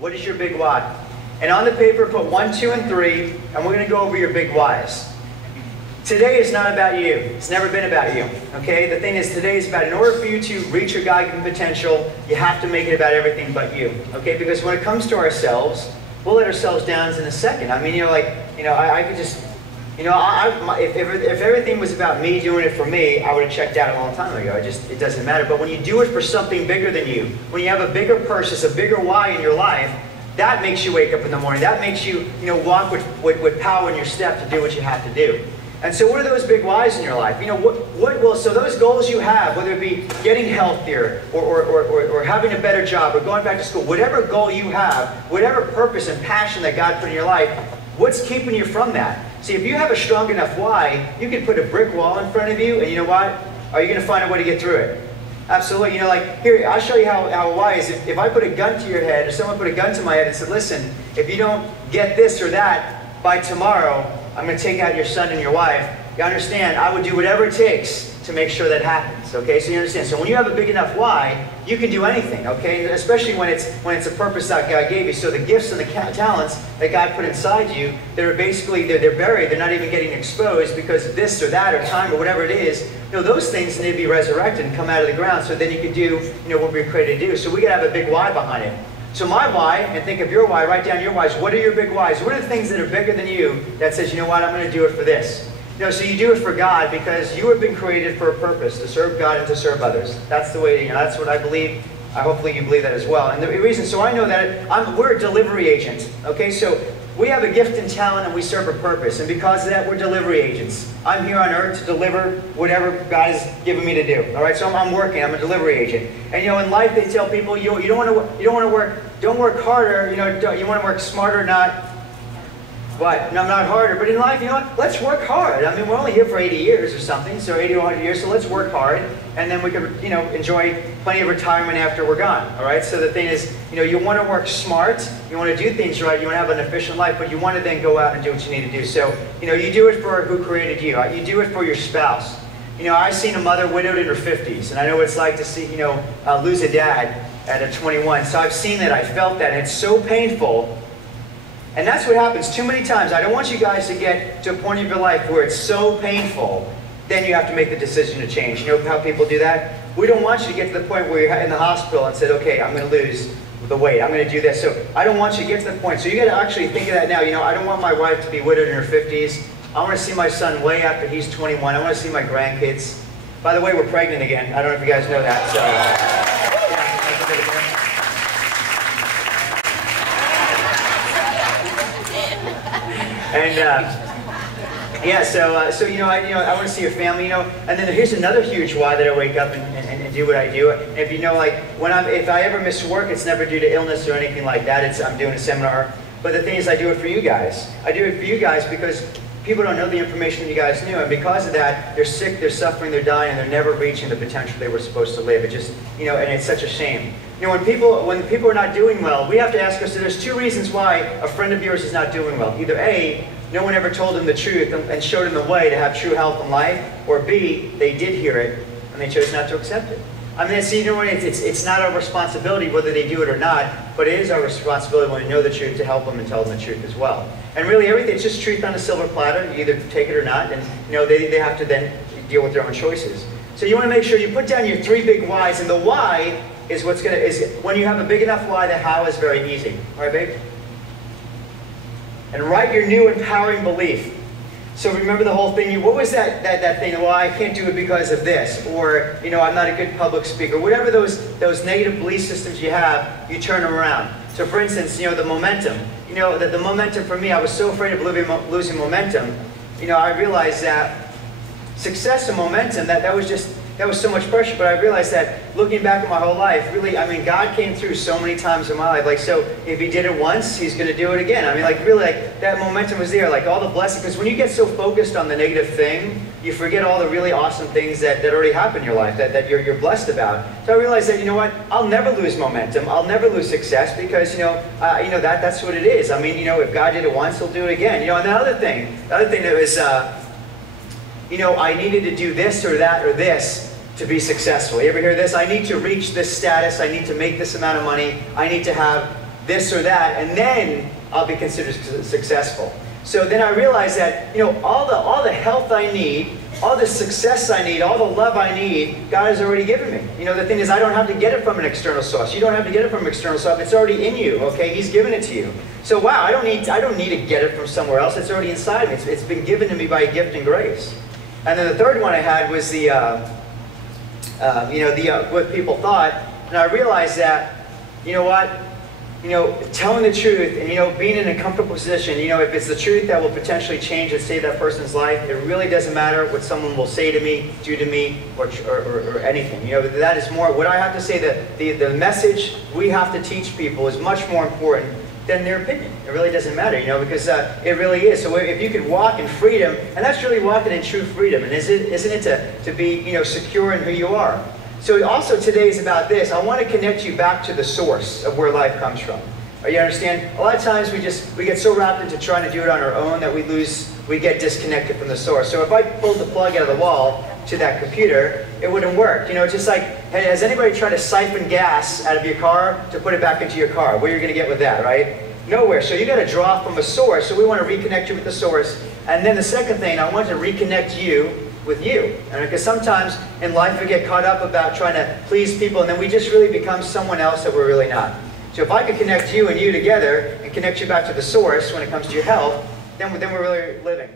What is your big why? And on the paper, put 1, 2, and 3, and we're going to go over your big whys. Today is not about you. It's never been about you. Okay? The thing is, today is about, in order for you to reach your God-given potential, you have to make it about everything but you. Okay? Because when it comes to ourselves, we'll let ourselves down in a second. I mean, I could just, if everything was about me doing it for me, I would have checked out a long time ago. It doesn't matter. But when you do it for something bigger than you, when you have a bigger purpose, a bigger why in your life, that makes you wake up in the morning. That makes you, walk with power in your step to do what you have to do. And so what are those big whys in your life? So those goals you have, whether it be getting healthier or having a better job or going back to school, whatever goal you have, whatever purpose and passion that God put in your life, what's keeping you from that? See, if you have a strong enough why, you can put a brick wall in front of you, and you know what? Are you going to find a way to get through it? Absolutely. Here, I'll show you how a why is. If I put a gun to your head, or someone put a gun to my head and said, listen, if you don't get this or that by tomorrow, I'm going to take out your son and your wife. You understand, I would do whatever it takes to make sure that happens, okay? So you understand. So when you have a big enough why, you can do anything, okay? Especially when it's a purpose that God gave you. So the gifts and the talents that God put inside you, they're buried. They're not even getting exposed because of this or that or time or whatever it is. Those things need to be resurrected and come out of the ground so then you can do, what we're created to do. So we got to have a big why behind it. So my why, and think of your why, write down your whys. What are your big whys? What are the things that are bigger than you that says, you know what, I'm going to do it for this? So you do it for God because you have been created for a purpose, to serve God and to serve others. That's the way, that's what I believe. Hopefully you believe that as well. And the reason, so I know that we're a delivery agent. Okay, so we have a gift and talent and we serve a purpose. And because of that, we're delivery agents. I'm here on earth to deliver whatever God has given me to do. All right, so I'm working. I'm a delivery agent. And in life they tell people you don't want to work. Don't work harder. You want to work smarter, not what? No, not harder. But in life, let's work hard. I mean, we're only here for 80 years or something, so 80 to 100 years. So let's work hard, and then we can, enjoy plenty of retirement after we're gone. All right. So the thing is, you want to work smart. You want to do things right. You want to have an efficient life, but you want to then go out and do what you need to do. So you do it for who created you. Right? You do it for your spouse. I've seen a mother widowed in her 50s, and I know what it's like to see, lose a dad at 21. So I've seen that. I felt that, and it's so painful. And that's what happens too many times. I don't want you guys to get to a point of your life where it's so painful, then you have to make the decision to change. You know how people do that? We don't want you to get to the point where you're in the hospital and said, okay, I'm going to lose the weight. I'm going to do this. So I don't want you to get to the point. So you got to actually think of that now. I don't want my wife to be widowed in her 50s. I want to see my son way after he's 21. I want to see my grandkids. By the way, we're pregnant again. I don't know if you guys know that. So, and I want to see your family, And then here's another huge why that I wake up and do what I do. And if if I ever miss work, it's never due to illness or anything like that. I'm doing a seminar. But the thing is, I do it for you guys. I do it for you guys because people don't know the information you guys knew, and because of that, they're sick, they're suffering, they're dying, and they're never reaching the potential they were supposed to live. And it's such a shame. When people are not doing well, we have to ask ourselves, there's two reasons why a friend of yours is not doing well. Either A, no one ever told them the truth and showed them the way to have true health in life, or B, they did hear it and they chose not to accept it. I mean, it's not our responsibility whether they do it or not, but it is our responsibility when we know the truth to help them and tell them the truth as well. And really everything, it's just truth on a silver platter. You either take it or not, and they have to then deal with their own choices. So you want to make sure you put down your 3 big whys, and the why is when you have a big enough why, the how is very easy. All right, babe? And write your new empowering belief. So remember the whole thing. What was that thing? Well, I can't do it because of this, or I'm not a good public speaker. Whatever those negative belief systems you have, you turn them around. So for instance, the momentum. The momentum for me, I was so afraid of losing momentum. I realized that success and momentum, that was so much pressure, but I realized that looking back at my whole life, really, God came through so many times in my life. So if He did it once, He's going to do it again. That momentum was there, all the blessings. Because when you get so focused on the negative thing, you forget all the really awesome things that already happened in your life, that you're blessed about. So I realized that, I'll never lose momentum. I'll never lose success because, that's what it is. If God did it once, He'll do it again. And the other thing that was, I needed to do this or that or this to be successful. You ever hear this? I need to reach this status. I need to make this amount of money. I need to have this or that, and then I'll be considered successful. So then I realized that, you know, all the health I need, all the success I need, all the love I need, God has already given me. You know, the thing is, I don't have to get it from an external source. You don't have to get it from external source. It's already in you, okay? He's given it to you. So wow, I don't need to get it from somewhere else. It's already inside me. It's been given to me by gift and grace. And then the third one I had was what people thought. And I realized that, you know what? You know, telling the truth and, you know, being in a comfortable position, you know, if it's the truth that will potentially change and save that person's life, it really doesn't matter what someone will say to me, do to me, or anything. You know, that is more, what I have to say, the message we have to teach people is much more important than their opinion. It really doesn't matter, you know, because it really is. So if you could walk in freedom, and that's really walking in true freedom, and isn't it to be, you know, secure in who you are. So also today is about this. I want to connect you back to the source of where life comes from. You understand? A lot of times we get so wrapped into trying to do it on our own that we get disconnected from the source. So if I pulled the plug out of the wall to that computer, it wouldn't work. You know, it's just like, hey, has anybody tried to siphon gas out of your car to put it back into your car? What are you going to get with that, right? Nowhere. So you got to draw from a source. So we want to reconnect you with the source. And then the second thing, I want to reconnect you with you. And because sometimes in life we get caught up about trying to please people, and then we just really become someone else that we're really not. So if I could connect you and you together and connect you back to the source when it comes to your health, then we're really living.